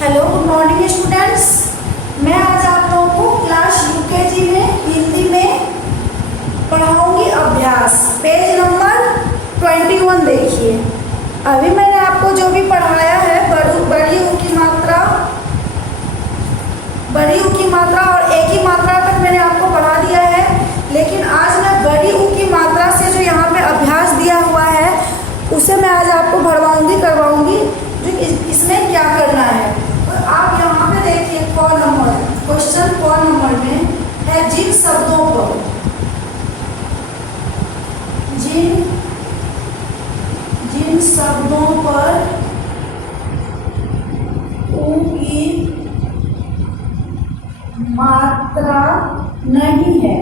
Hello, good morning students. मैं आज आप लोगों को क्लास यूकेजी में हिंदी में पढ़ाऊंगी अभ्यास। पेज नंबर 21 देखिए। अभी मैंने आपको जो भी पढ़ाया है बड़ी ऊ की मात्रा और एक ही मात्रा तक मैंने आपको पढ़ा दिया है, लेकिन आज मैं बड़ी ऊ की मात्रा से जो यहाँ पे अभ्यास दिया हुआ है उसे मैं आज आपको करवाऊंगी जो इसमें क्या करना है। तो आप यहाँ पे देखिए क्वेश्चन क नंबर में है जिन शब्दों पर ऊ की मात्रा नहीं है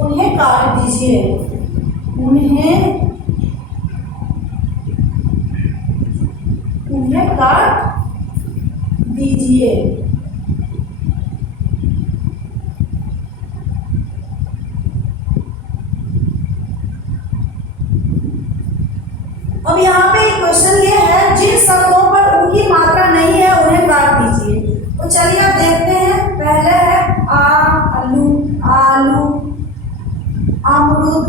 उन्हें काट दीजिए। उन्हें काट दीजिए। अब यहाँ पे एक क्वेश्चन ये है जिन शब्दों पर ऊ की मात्रा नहीं है उन्हें काट दीजिए। तो चलिए आप देखते हैं। पहले है आलू, अमरूद,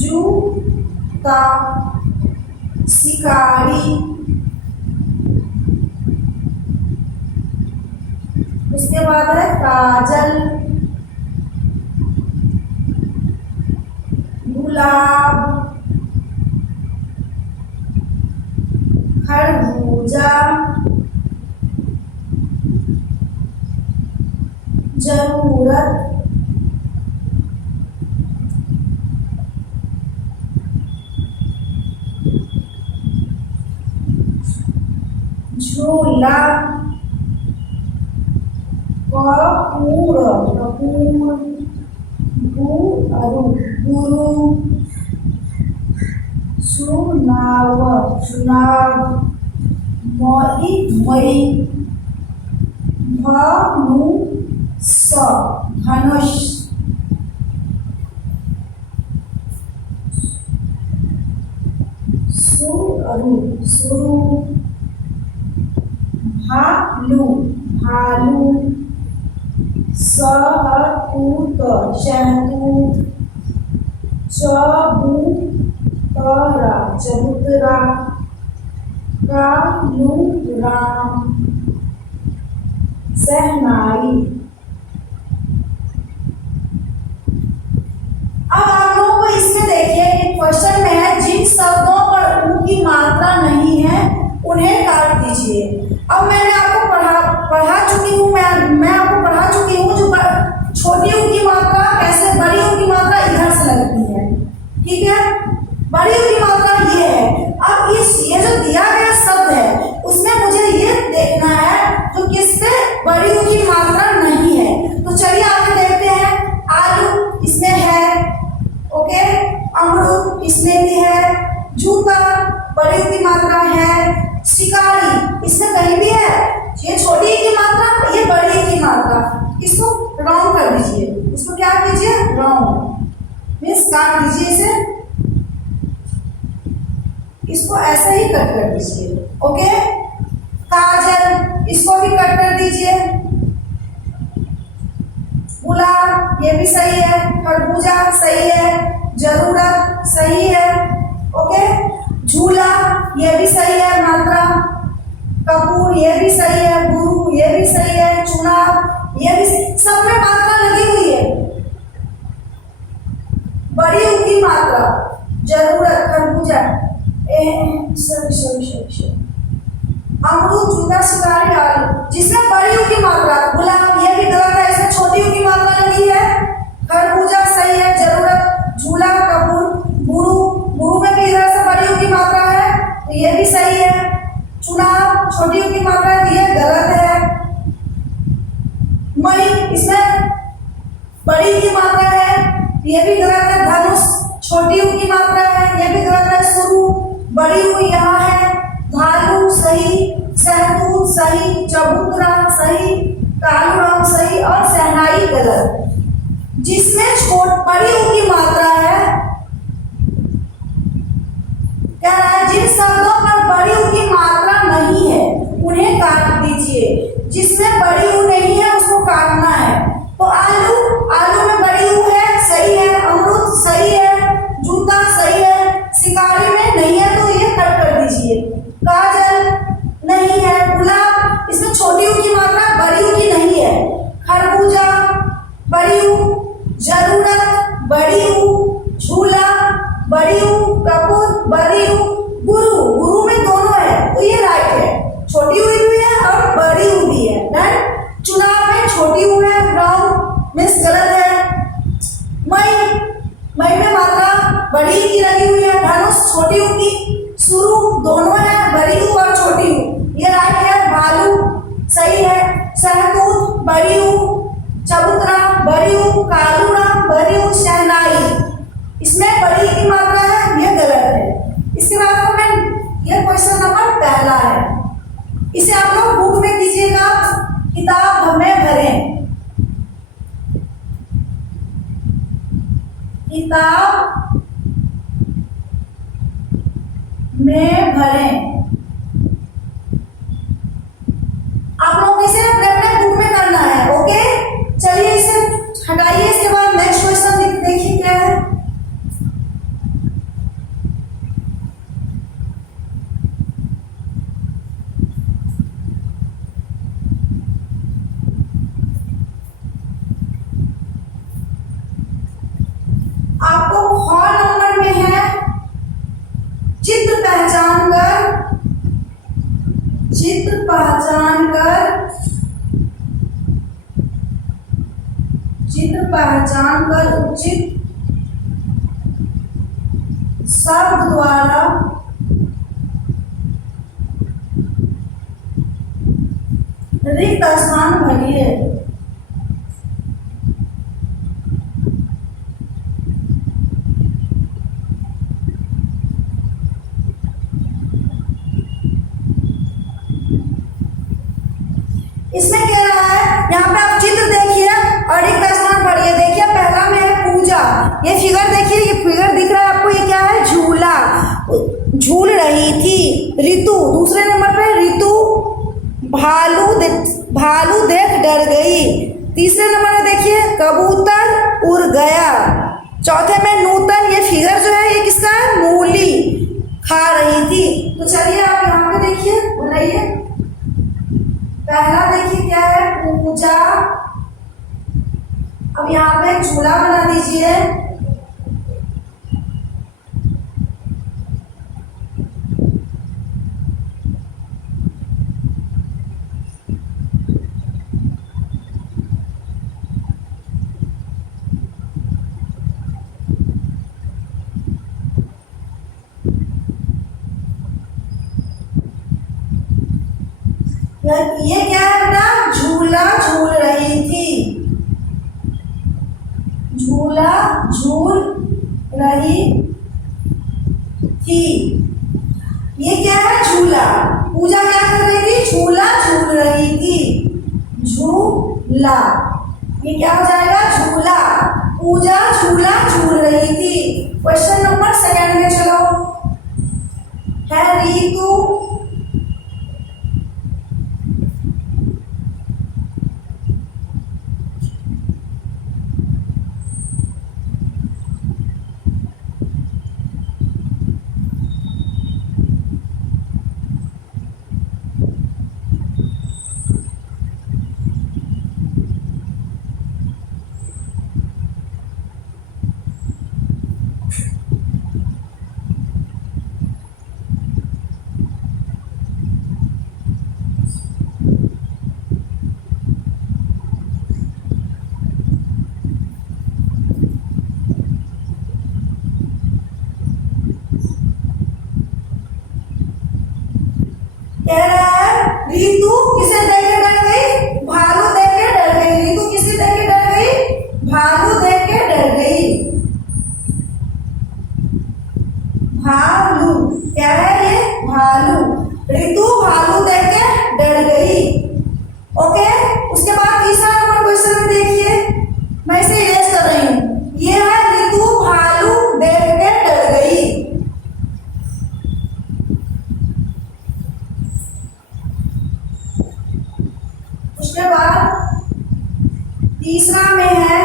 जूता, शिकारी, उसके बाद है काजल, गुलाब, खरबूजा, जरूरत, झूला, कपूर, गुरु, चुनाव, मई, धनुष, सुरु, भालू, शहतूत, चबूतरा, कालूराम, सहनाई। अब आप लोगों को इसमें देखिए क्वेश्चन में है जिन शब्दों पर ऊ की मात्रा नहीं है उन्हें काट दीजिए। अब मैंने आपको पढ़ा चुकी हूँ मैं आपको पढ़ा चुकी हूँ जो छोटी ऊ की मात्रा कैसे बड़ी ऊ की मात्रा इधर से लगती है। ठीक है, बड़ी ऊ की मात्रा ये है। अब ये जो दिया गया शब्द है उसमें मुझे ये देखना है जो किससे बड़ी ऊ की मात्रा नहीं है। तो चलिए आगे देखते हैं। आलू इसमें है, ओके, अमरूद इसमें भी है, जूता बड़ी ऊ की मात्रा है, शिकारी इसमें कहीं भी है। ये छोटी की मात्रा, ये बड़ी की मात्रा। इसको राउंड कर दीजिए। इसको क्या कीजिए? राउंड मीन्स काट दीजिए इसे। इसको ऐसे ही कट कर दीजिए। ओके, काजल इसको भी कट कर दीजिए। गुलाब ये भी सही है, खरबूजा सही है, जरूरत सही है, ओके, झूला ये भी सही है मात्रा, कपूर ये भी सही है, गुरु ये भी सही है, चुनाव ये भी, सब में मात्रा लगी हुई है। बड़ी ऊ की मात्रा, जरूरत, खरबूजा, अमरूद, जूता, शिकारी, आलू जिसमें बड़ी ऊ की मात्रा, गुलाब ये भी गलत है, इसमें छोटी ऊ की मात्रा लगी है। खरबूजा सही है, जरूरत, झूला, कपूर, गुरु में भी इधर से बड़ी ऊ की मात्रा है तो ये भी सही है। चुनाव छोटी ऊ की मात्रा है, ये गलत है। मई इसमें बड़ी की मात्रा है, ये भी गलत है। धनुष छोटी ऊ की मात्रा है, ये भी गलत है। शुरू बड़ी ऊ यहाँ है। भालू सही, सहतूत सही, चबूतरा सही, कालूराम सही और सहनाई गलत। जिसमें बड़ी ऊ की मात्रा है बड़ी ऊ, झूला, बड़ी ऊ, कपूर, बड़ी ऊ, गुरु। गुरु में दोनों है तो ये राइट है। छोटी हुई भी है और बड़ी ऊ भी है। डन। चुनाव में छोटी ऊ है, रॉन्ग, मिस गलत है। मई, मई में मात्रा बड़ी की लगी हुई है। धनुष छोटी ऊ की। शुरू दोनों है, बड़ी ऊ और छोटी ऊ, ये राइट है। भालू सही है। सहतूत बड़ी ऊ, चबूतरा बड़ी ऊ, कालूरा बड़ी ऊ, शहनाई इसमें बड़ी की मात्रा है, ये गलत है। इसके बाद में ये क्वेश्चन नंबर पहला है, इसे आप लोग बुक में कीजिएगा, किताब में भरें। किताब में भरें। आप लोग इसे अपने अपने बुक में करना है। ओके, चलिए इसे हटाइए। इसके बाद नेक्स्ट क्वेश्चन देखिए क्या है। आपको ख नंबर में है, चित्र पहचान कर, चित्र पहचान कर, चित्र पहचान कर उचित शब्द द्वारा रिक्त स्थान भरिए। इसमें कह रहा है, यहाँ पे आप चित्र देखिए और रिक्त स्थान पढ़िए। देखिए पहला में है पूजा, ये फिगर देखिए, ये फिगर दिख रहा है आपको, ये क्या है? झूला, झूल रही थी। ऋतु दूसरे नंबर पे, ऋतु भालू देख डर गई। तीसरे नंबर में देखिए कबूतर उड़ गया। चौथे में नूतन, ये फिगर जो है ये किसका है? मूली खा रही थी। तो चलिए आप यहाँ पे देखिए, बनाइए। पहला देखिए क्या है? पूजा। अब यहाँ पे झूला बना दीजिए। ये क्या है बेटा? झूला झूल रही थी। झूला झूल रही थी। ये क्या है? झूला। पूजा क्या कर रही थी? झूला झूल रही थी। झूला, ये क्या हो जाएगा? झूला। पूजा झूला झूल रही थी। क्वेश्चन नंबर सेकंड में चलो, है ऋतु कह रहा है, ऋतु किसे देख के डर गई? भालू देख के डर गई। ऋतु किसे देख के डर गई? भालू देख के डर गई। भालू क्या है? ये भालू। ऋतु भालू देख के डर गई। ओके, उसके बाद तीसरा नंबर क्वेश्चन में देखिए, मैं इसे इरेज कर रही हूँ। ये है ऋतु भालू देख के डर गई। उसके बाद तीसरा में है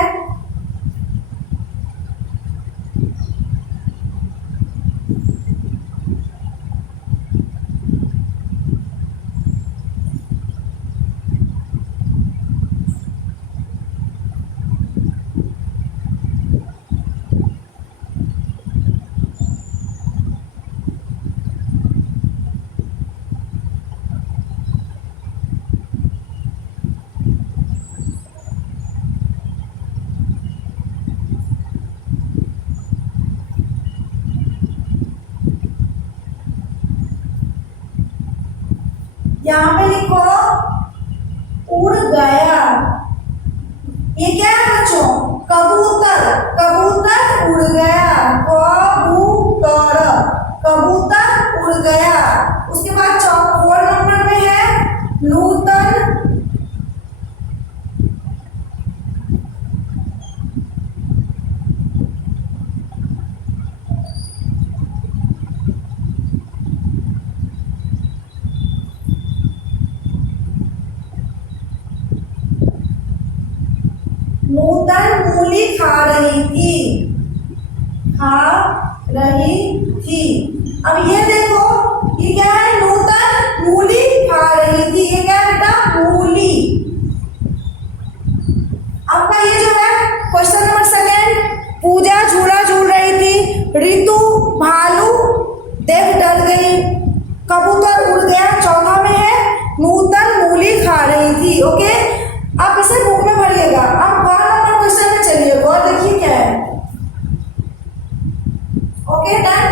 यहाँ पे लिखो उड़ गया। ये क्या है बच्चों? कबूतर। कबूतर उड़ गया। कबूतर, कबूतर उड़ गया। उसके बाद 4 नंबर में है नूतन। नूतन मूली खा रही थी। खा रही थी। अब ये देखो, ये क्या है? नूतन मूली खा रही थी। ये क्या है बेटा? मूली। आपका ये जो है क्वेश्चन नंबर 2, पूजा झूला झूल रही थी। ऋतु भालू देख डर गई। कबूतर उड़ गया। 14 में है नूतन मूली खा रही थी। ओके, आप इसे बुक में पढ़िएगा। आप 1 नंबर क्वेश्चन में चलिए, और देखिए क्या है। Okay, done.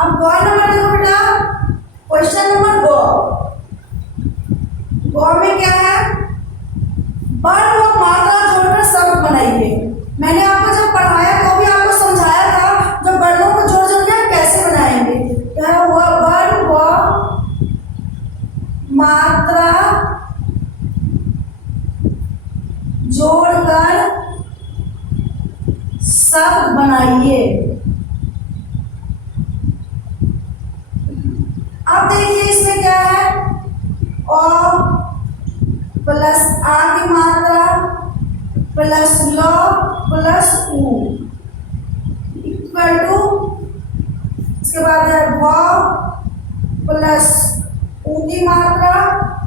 अब 2 नंबर देखो बेटा, क्वेश्चन नंबर 2। 2 में क्या है? वर्ण और मात्रा जोड़कर शब्द बनाइए। मैंने आपको जब पढ़ाया तो भी आपको समझाया था, जब वर्णों को जोड़ जोड़ कर कैसे बनाएंगे। क्या हुआ? वर्ण व मात्रा जोड़कर शब्द बनाइए। अब देखिए इसमें क्या है? और प्लस आ की मात्रा प्लस ल प्लस उ इक्वल टू, इसके बाद है व प्लस उ की मात्रा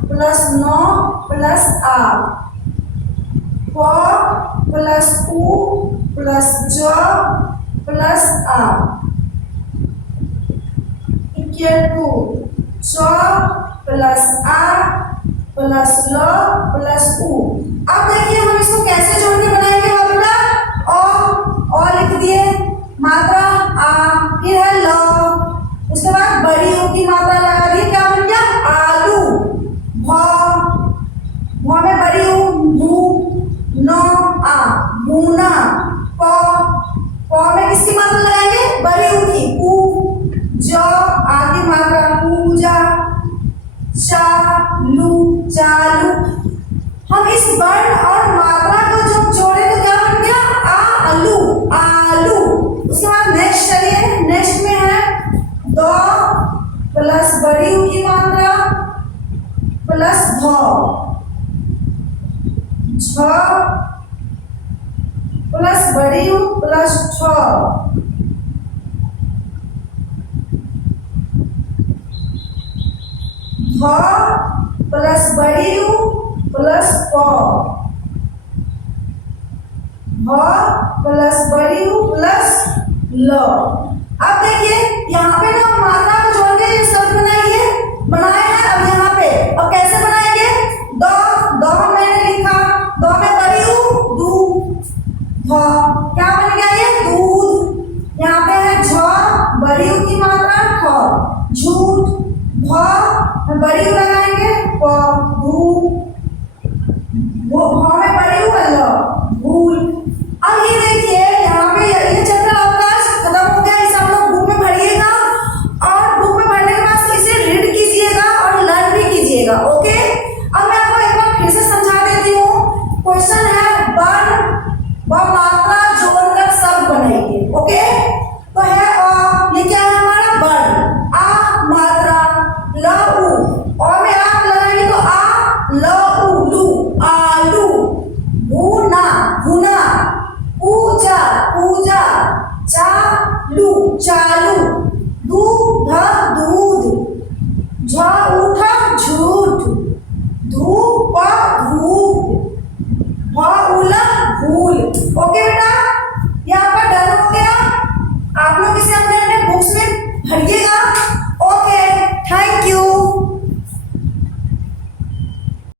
प्लस न प्लस आ, व प्लस उ प्लस ज प्लस आ इक्वल टू च प्लस आ प्लस ल प्लस उ। अब देखिए हम इसको कैसे जोड़ के बनाएंगे बेटा? और लिख दिए, मात्रा आ, फिर है ल, उसके बाद बड़ी उ की मात्रा लगा दी। क्या बन गया? आलू। भ में बड़ी उ भू, न आ भूना। प में किसकी मात्रा लगाएंगे? बड़ी उ की उ। ज आ की मात्रा पूजा। चालू चालू। हम इस वर्ण और मात्रा को जब जोड़े तो क्या बन गया? आलू आलू। उसके बाद नेक्स्ट चलिए, नेक्स्ट में है द प्लस बड़ी उ की मात्रा प्लस ध, झ प्लस बड़ी उ प्लस छ, भ प्लस बड़ी उ प्लस प, भ प्लस बड़ी उ प्लस ल। अब देखिए यहाँ पे ना मात्रा को जोड़ के ये शब्द बनाए हैं। अब यहाँ पे अब कैसे बनाएंगे? द मैंने लिखा, द में बड़ी उ दू, ध क्या बन गया? ये दूध। यहाँ पे है झ बड़ी उ की मात्रा ख, झूठ। भ बड़ी उ लगाएंगे प, भू। भ में बड़ी उ ल, भूल। अब ये देखिए यहाँ पे ये चैप्टर आपका खत्म हो गया। इसे आप लोग बुक में पढ़िएगा और बुक में पढ़ने के बाद इसे रीड कीजिएगा और लर्न भी कीजिएगा। ओके, अब मैं आपको एक बार फिर से समझा देती हूँ। क्वेश्चन है वर्ण व मात्रा जोड़कर शब्द बनाइए। ओके, तो है ये क्या है हमारा? वर्ण। आ मात्रा, ल उ, और में आप लगाएंगे तो आ ल उ लू, आलू। भूना भुना, पूजा पूजा, चालू चालू, दूध दूध, झ उठा झूठ, धूप धूप, भ उला भूल। ओके बेटा, यहाँ पर डन हो गया। आप लोग इसे अपने अपने बुक्स में भरिएगा। Okay, thank you.